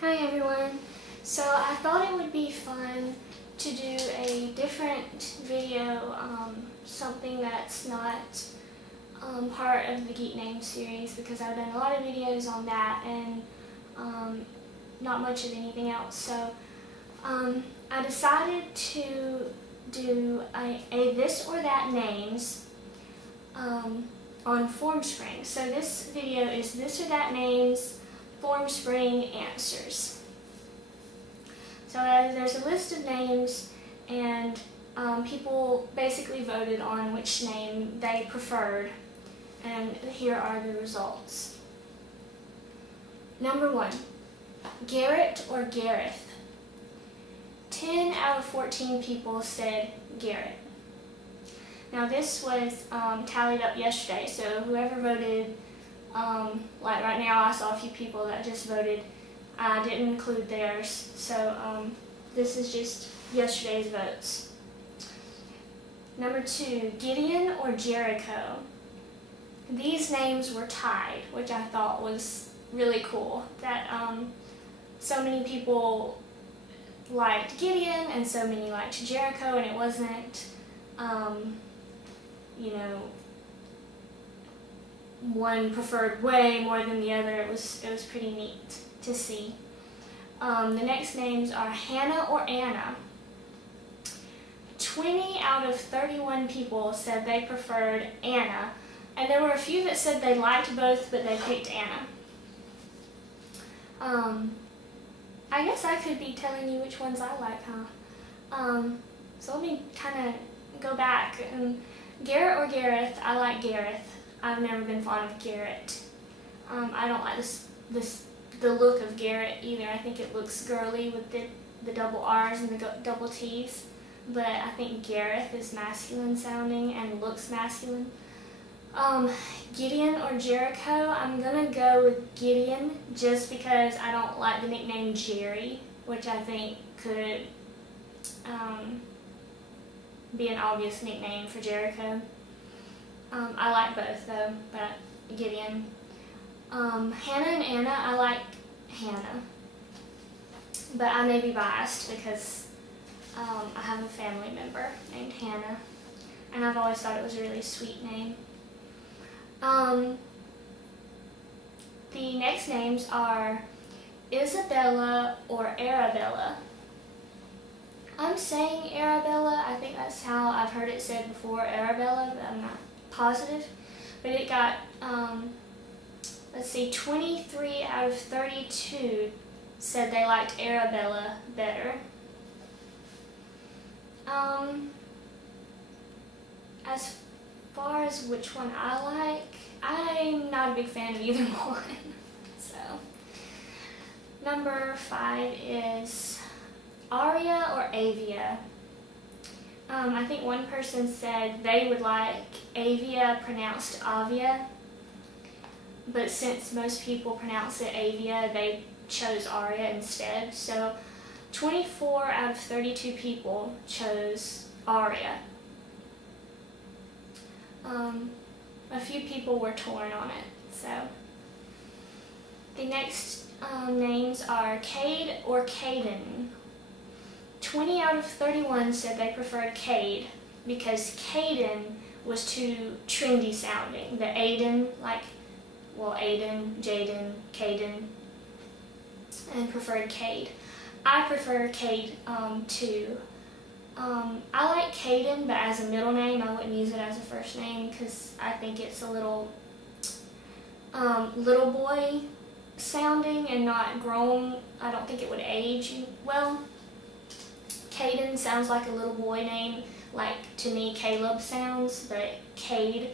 Hi everyone. So I thought it would be fun to do a different video, something that's not part of the Geek Name series, because I've done a lot of videos on that and not much of anything else. So I decided to do a this or that names on Formspring. So this video is this or that names Formspring answers. So there's a list of names, and people basically voted on which name they preferred, and here are the results. Number 1, Garrett or Gareth. 10 out of 14 people said Garrett. Now this was tallied up yesterday, so whoever voted, like right now I saw a few people that just voted. I didn't include theirs, so this is just yesterday's votes. Number 2, Gideon or Jericho. These names were tied, which I thought was really cool, that so many people liked Gideon and so many liked Jericho, and it wasn't, you know, one preferred way more than the other. It was pretty neat to see. The next names are Hannah or Anna. 20 out of 31 people said they preferred Anna, and there were a few that said they liked both, but they picked Anna. I guess I could be telling you which ones I like, huh? So let me kind of go back. Garrett or Gareth, I like Gareth. I've never been fond of Garrett. I don't like the look of Garrett either. I think it looks girly with the double R's and the double T's. But I think Gareth is masculine sounding and looks masculine. Gideon or Jericho, I'm gonna go with Gideon just because I don't like the nickname Jerry, which I think could be an obvious nickname for Jericho. I like both though, but Gideon. Hannah and Anna, I like Hannah, but I may be biased because I have a family member named Hannah, and I've always thought it was a really sweet name. The next names are Isabella or Arabella. I'm saying Arabella. I think that's how I've heard it said before, Arabella, but I'm not positive. But it got, let's see, 23 out of 32 said they liked Arabella better. As far as which one I like, I'm not a big fan of either one. So, number 5 is Aria or Avia. I think one person said they would like Avia pronounced Avia, but since most people pronounce it Avia, they chose Aria instead. So 24 out of 32 people chose Aria. A few people were torn on it. So the next names are Cade or Caden. 20 out of 31 said they preferred Cade because Caden was too trendy sounding. The Aiden, like, well, Aiden, Jaden, Caden, and preferred Cade. I prefer Cade too. I like Caden, but as a middle name, I wouldn't use it as a first name because I think it's a little little boy sounding and not grown. I don't think it would age well. Caden sounds like a little boy name, like to me Caleb sounds, but Cade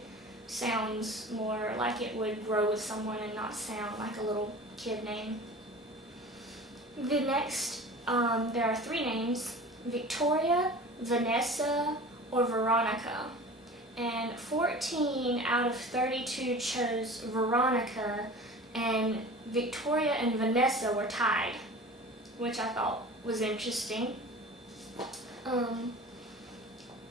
sounds more like it would grow with someone and not sound like a little kid name. The next, there are 3 names: Victoria, Vanessa, or Veronica. And 14 out of 32 chose Veronica, and Victoria and Vanessa were tied, which I thought was interesting.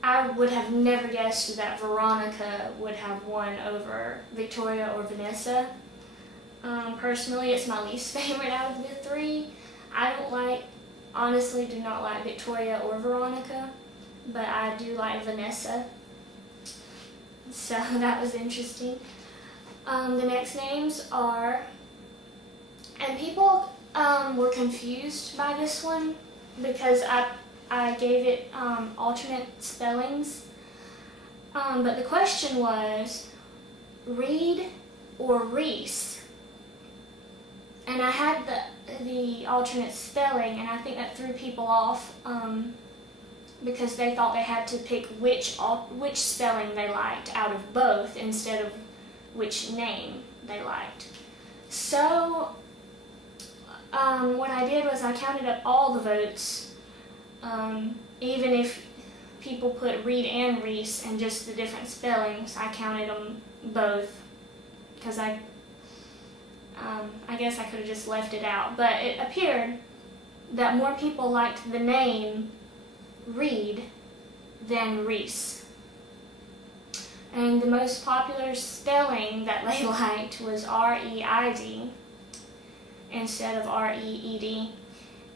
I would have never guessed that Veronica would have won over Victoria or Vanessa. Personally, it's my least favorite out of the 3. honestly do not like Victoria or Veronica, but I do like Vanessa. So that was interesting. The next names are, and people were confused by this one because I gave it alternate spellings. But the question was Reed or Reese. And I had the alternate spelling, and I think that threw people off because they thought they had to pick which spelling they liked out of both instead of which name they liked. So what I did was I counted up all the votes, even if people put Reed and Reese and just the different spellings. I counted them both because I guess I could have just left it out, but it appeared that more people liked the name Reed than Reese. And the most popular spelling that they liked was R-E-I-D instead of R-E-E-D.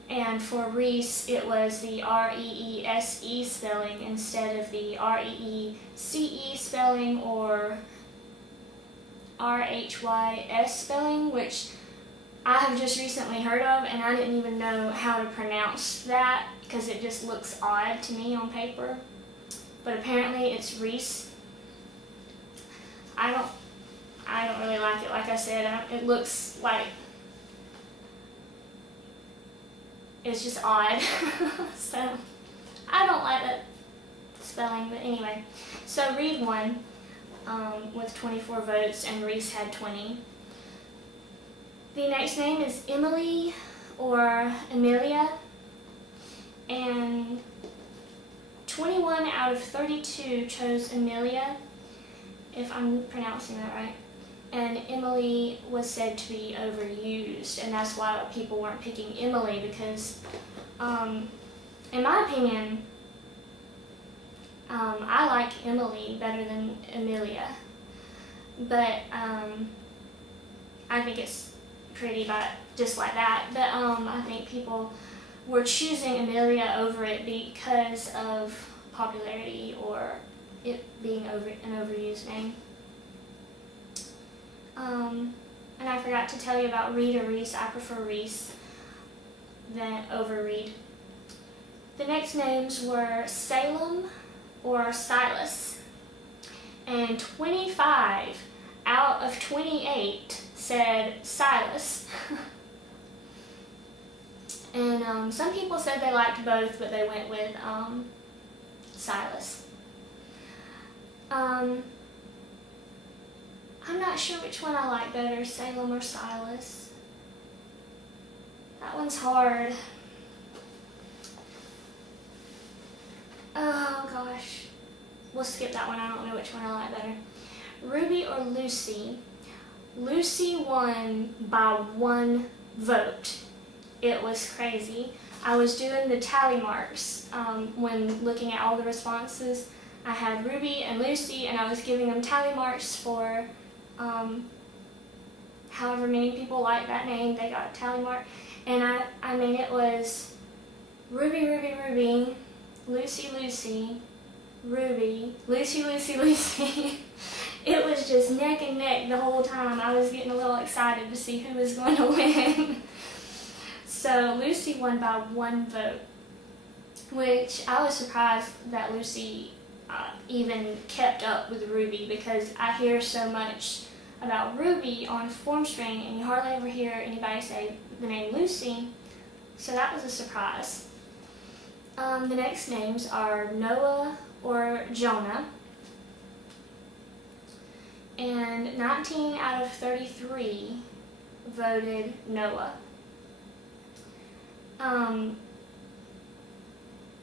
And for Reese, it was the R-E-E-S-E spelling instead of the R-E-E-C-E spelling or R-H-Y-S spelling, which I have just recently heard of, and I didn't even know how to pronounce that because it just looks odd to me on paper. But apparently it's Reese. I don't really like it. Like I said, it looks like it's just odd. So I don't like that spelling, but anyway. So Reed won with 24 votes and Reese had 20. The next name is Emily or Amelia, and 21 out of 32 chose Amelia, if I'm pronouncing that right. And Emily was said to be overused, and that's why people weren't picking Emily because, in my opinion, I like Emily better than Amelia, but I think it's pretty just like that. But I think people were choosing Amelia over it because of popularity or it being an overused name. And I forgot to tell you about Reed or Reese. I prefer Reese than over Reed. The next names were Salem or Silas, and 25 out of 28 said Silas. And some people said they liked both, but they went with Silas. I'm not sure which one I like better, Salem or Silas. That one's hard. Oh gosh. We'll skip that one. I don't know which one I like better. Ruby or Lucy. Lucy won by 1 vote. It was crazy. I was doing the tally marks when looking at all the responses. I had Ruby and Lucy, and I was giving them tally marks for however many people liked that name. They got a tally mark. And I mean, it was Ruby, Ruby, Ruby, Lucy, Lucy, Ruby, Lucy, Lucy, Lucy. It was just neck and neck the whole time. I was getting a little excited to see who was going to win. So Lucy won by 1 vote, which I was surprised that Lucy even kept up with Ruby, because I hear so much about Ruby on Formspring and you hardly ever hear anybody say the name Lucy, so that was a surprise. The next names are Noah or Jonah, and 19 out of 33 voted Noah.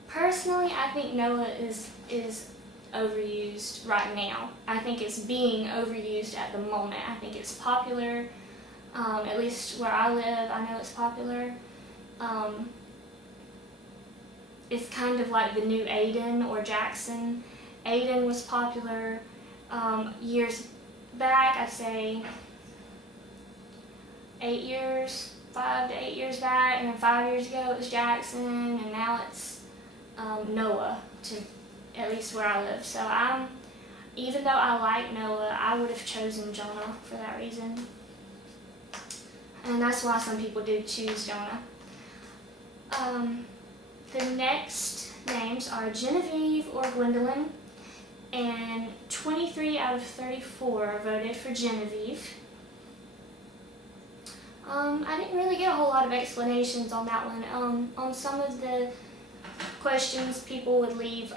Personally, I think Noah is overused right now. I think it's being overused at the moment. I think it's popular, at least where I live, I know it's popular. It's kind of like the new Aiden or Jackson. Aiden was popular years back, I'd say 8 years, 5 to 8 years back, and then 5 years ago it was Jackson, and now it's Noah, to at least where I live. So even though I like Noah, I would have chosen Jonah for that reason. And that's why some people do choose Jonah. The next names are Genevieve or Gwendolyn, and 23 out of 34 voted for Genevieve. I didn't really get a whole lot of explanations on that one. On some of the questions people would leave,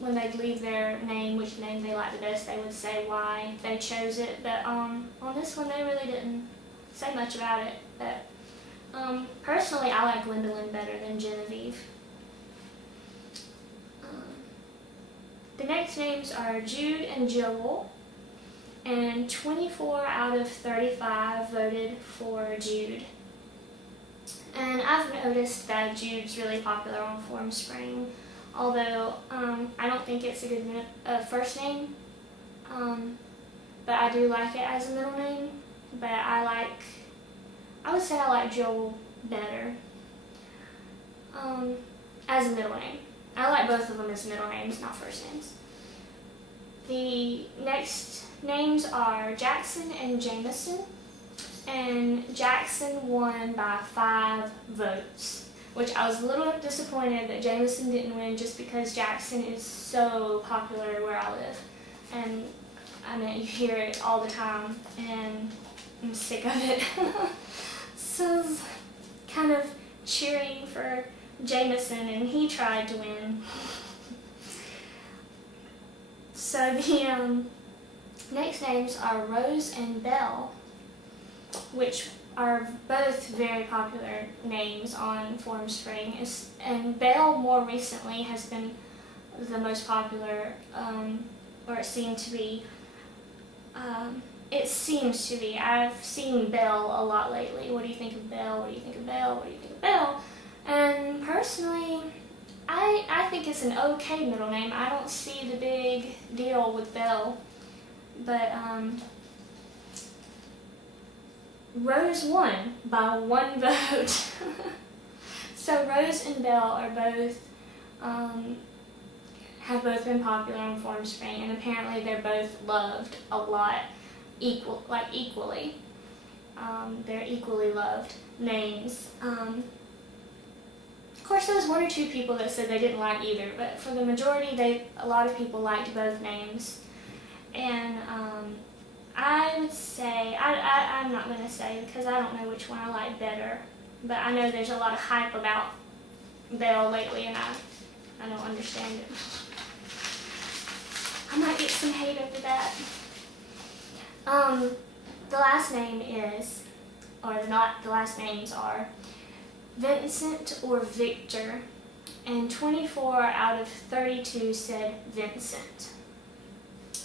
when they'd leave their name, which name they liked the best, they would say why they chose it. But on this one, they really didn't say much about it. But personally, I like Gwendolyn better than Genevieve. The next names are Jude and Joel, and 24 out of 35 voted for Jude. And I've noticed that Jude's really popular on Formspring, although I don't think it's a good first name, but I do like it as a middle name. But I would say I like Joel better as a middle name. I like both of them as middle names, not first names. The next names are Jackson and Jameson, and Jackson won by 5 votes, which I was a little disappointed that Jameson didn't win, just because Jackson is so popular where I live. And I mean, you hear it all the time, and I'm sick of it. So I was kind of cheering for Jameson, and he tried to win. So the next names are Rose and Belle, which are both very popular names on Formspring. And Belle more recently has been the most popular, or it seemed to be. It seems to be. I've seen Belle a lot lately. What do you think of Belle? What do you think of Belle? What do you think of Belle? And personally, I think it's an okay middle name. I don't see the big deal with Belle. But Rose won by 1 vote. So Rose and Belle are both have both been popular on Formspring, and apparently they're both loved a lot, equally. They're equally loved names. Of course, there was 1 or 2 people that said they didn't like either, but for the majority, a lot of people liked both names. And I would say, I'm not going to say because I don't know which one I like better, but I know there's a lot of hype about Belle lately, and I don't understand it. I might get some hate over that. The last name is, or the last names are Vincent or Victor, and 24 out of 32 said Vincent.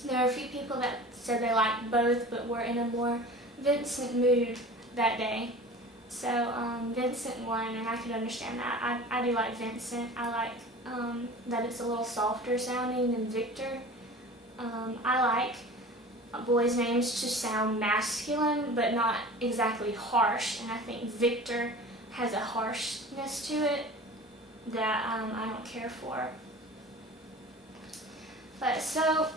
There are a few people that said they liked both, but were in a more Vincent mood that day. So Vincent won, and I could understand that. I do like Vincent. I like that it's a little softer sounding than Victor. I like boys' names to sound masculine, but not exactly harsh, and I think Victor has a harshness to it that I don't care for. But so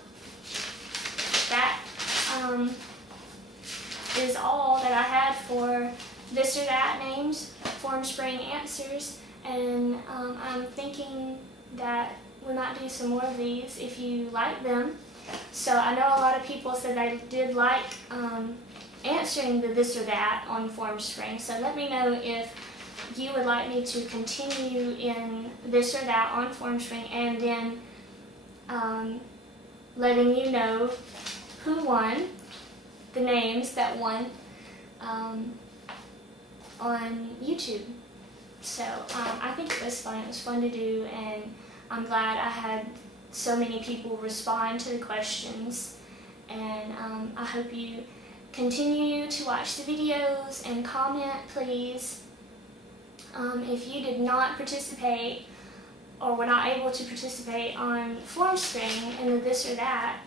that is all that I had for this or that names, Formspring answers, and I'm thinking that we might do some more of these if you like them. So I know a lot of people said they did like answering the this or that on Formspring, so let me know if you would like me to continue in this or that on Formspring, and then letting you know who won, the names that won on YouTube. So I think it was fun. It was fun to do, and I'm glad I had so many people respond to the questions. And I hope you continue to watch the videos and comment, please. If you did not participate or were not able to participate on Formspring in the this or that,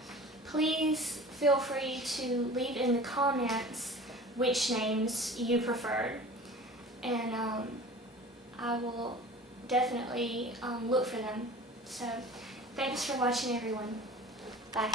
please feel free to leave in the comments which names you preferred. and I will definitely look for them. So thanks for watching, everyone. Bye.